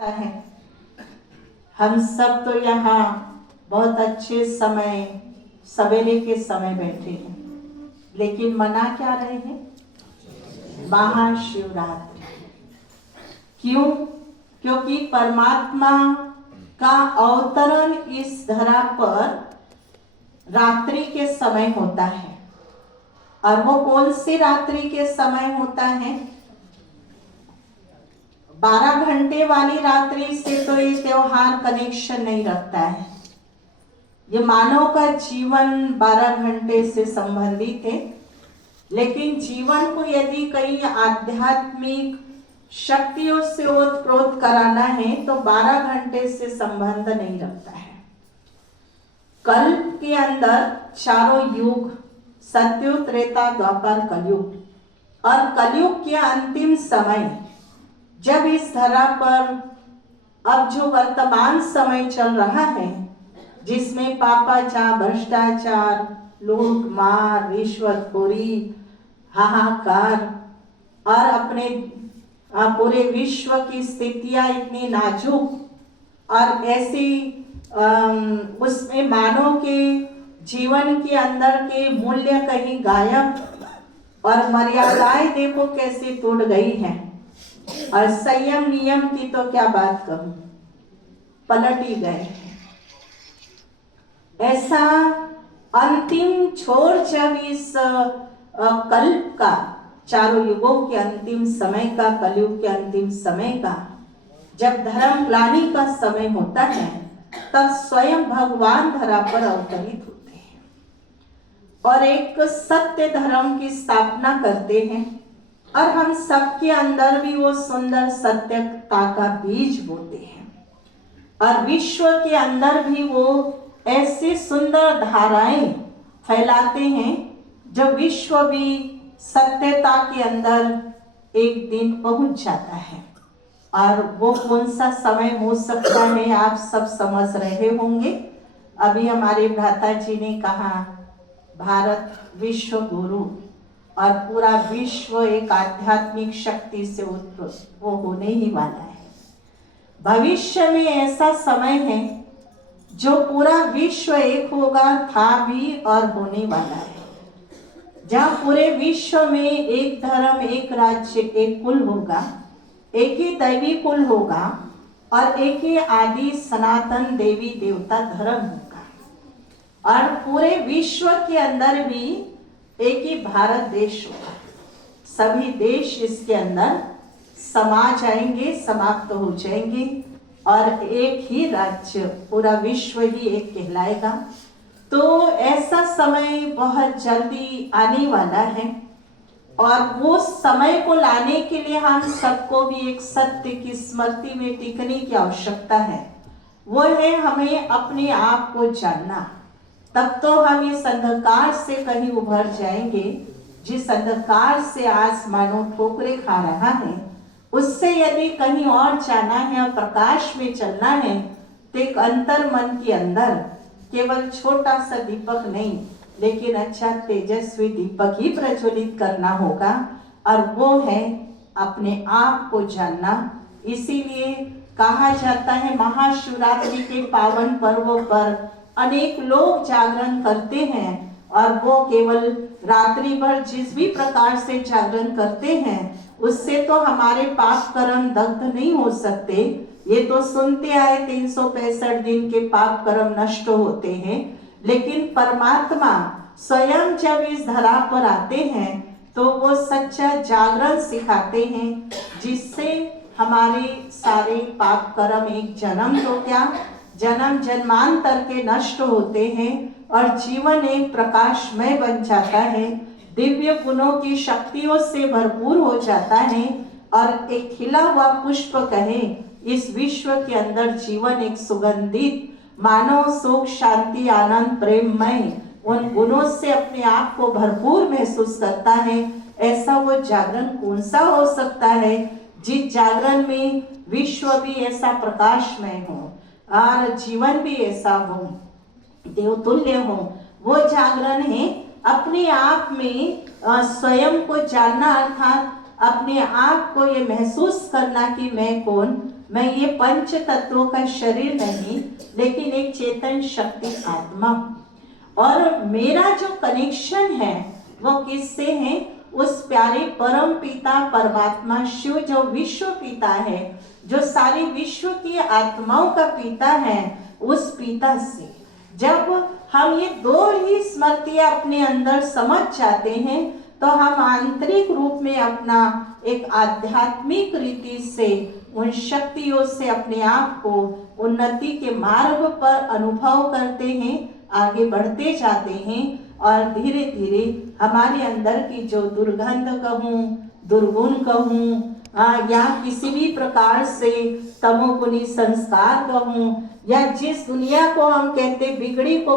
है। हम सब तो यहाँ बहुत अच्छे समय सवेरे के समय बैठे हैं, लेकिन मना क्या रहे हैं? महाशिवरात्रि। क्यों? क्योंकि परमात्मा का अवतरण इस धरा पर रात्रि के समय होता है। और वो कौन सी रात्रि के समय होता है? 12 घंटे वाली रात्रि से तो ये त्योहार कनेक्शन नहीं रखता है। ये मानव का जीवन 12 घंटे से संबंधित है, लेकिन जीवन को यदि कई आध्यात्मिक शक्तियों से ओतप्रोत कराना है तो 12 घंटे से संबंध नहीं रखता है। कल्प के अंदर चारों युग, सतयुग, त्रेता, द्वापर, कलयुग, और कलयुग के अंतिम समय जब इस धरा पर अब जो वर्तमान समय चल रहा है, जिसमें पापाचार, भ्रष्टाचार, लूट मार, रिश्वतखोरी, हाहाकार और अपने पूरे विश्व की स्थितियां इतनी नाजुक और ऐसी उसमें मानव के जीवन के अंदर के मूल्य कहीं गायब और मर्यादाएं देखो कैसे टूट गई हैं। और संयम नियम की तो क्या बात कहूं, पलट ही गए। ऐसा अंतिम छोर जब इस कल्प का, चारों युगों के अंतिम समय का, कलयुग के अंतिम समय का, जब धर्म ग्लानि का समय होता है, तब स्वयं भगवान धरा पर अवतरित होते हैं और एक सत्य धर्म की स्थापना करते हैं। और हम सबके अंदर भी वो सुंदर सत्यता का बीज बोते हैं और विश्व के अंदर भी वो ऐसी सुंदर धाराएं फैलाते हैं जो विश्व भी सत्यता के अंदर एक दिन पहुंच जाता है। और वो कौन सा समय हो सकता है आप सब समझ रहे होंगे। अभी हमारे भ्राता जी ने कहा, भारत विश्व गुरु और पूरा विश्व एक आध्यात्मिक शक्ति से उत्प्रोत वो होने ही वाला है। भविष्य में ऐसा समय है जो पूरा विश्व एक होगा, था भी और होने वाला है, जहाँ पूरे विश्व में एक धर्म, एक राज्य, एक कुल होगा, एक ही दैवी कुल होगा और एक ही आदि सनातन देवी देवता धर्म होगा। और पूरे विश्व के अंदर भी एक ही भारत देश होगा। सभी देश इसके अंदर समा जाएंगे, समाप्त हो जाएंगे और एक ही राज्य, पूरा विश्व ही एक कहलाएगा। तो ऐसा समय बहुत जल्दी आने वाला है और वो समय को लाने के लिए हम सबको भी एक सत्य की स्मृति में टिकने की आवश्यकता है। वो है हमें अपने आप को जानना। तब तो हम इस अंधकार से कहीं उभर जाएंगे, जिस अंधकार से आज मानो ठोकरे खा रहा है, उससे यदि कहीं और जाना है और प्रकाश में चलना है, तो एक अंतर मन के अंदर केवल छोटा सा दीपक नहीं, लेकिन अच्छा तेजस्वी दीपक ही प्रज्वलित करना होगा और वो है अपने आप को जानना। इसीलिए कहा जाता है महाशिवरात्रि के पावन पर्व पर अनेक लोग जागरण करते हैं और वो केवल रात्रि भर जिस भी प्रकार से जागरण करते हैं उससे तो हमारे पाप कर्म दग्ध नहीं हो सकते। ये तो सुनते आए 365 दिन के पाप कर्म नष्ट होते हैं, लेकिन परमात्मा स्वयं जब इस धरा पर आते हैं तो वो सच्चा जागरण सिखाते हैं, जिससे हमारे सारे पाप कर्म एक जन्म तो क्या, जन्म जन्मांतर के नष्ट होते हैं और जीवन एक प्रकाशमय बन जाता है, दिव्य गुणों की शक्तियों से भरपूर हो जाता है और एक खिला हुआ पुष्प कहे इस विश्व के अंदर जीवन एक सुगंधित मानव सुख, शांति, आनंद, प्रेममय उन गुणों से अपने आप को भरपूर महसूस करता है। ऐसा वो जागरण कौन सा हो सकता है जिस जागरण में विश्व भी ऐसा प्रकाशमय हो और जीवन भी ऐसा हो, देवतुल्य हो। वो जागरण है अपने आप में स्वयं को जानना, अर्थात अपने आप को ये महसूस करना कि मैं कौन, मैं ये पंच तत्वों का शरीर नहीं, लेकिन एक चेतन शक्ति आत्मा, और मेरा जो कनेक्शन है वो किससे है? उस प्यारे परम पिता परमात्मा शिव जो विश्व पिता है, जो सारी विश्व की आत्माओं का पिता है, उस पिता से जब हम ये दो ही स्मृतियां अपने अंदर समझ जाते हैं तो हम आंतरिक रूप में अपना एक आध्यात्मिक रीति से उन शक्तियों से अपने आप को उन्नति के मार्ग पर अनुभव करते हैं, आगे बढ़ते जाते हैं, और धीरे धीरे हमारे अंदर की जो दुर्गंध कहूँ, दुर्गुण कहूँ, या किसी भी प्रकार से तमोगुणी संस्कार कहूँ, या जिस दुनिया को हम कहते बिगड़ी को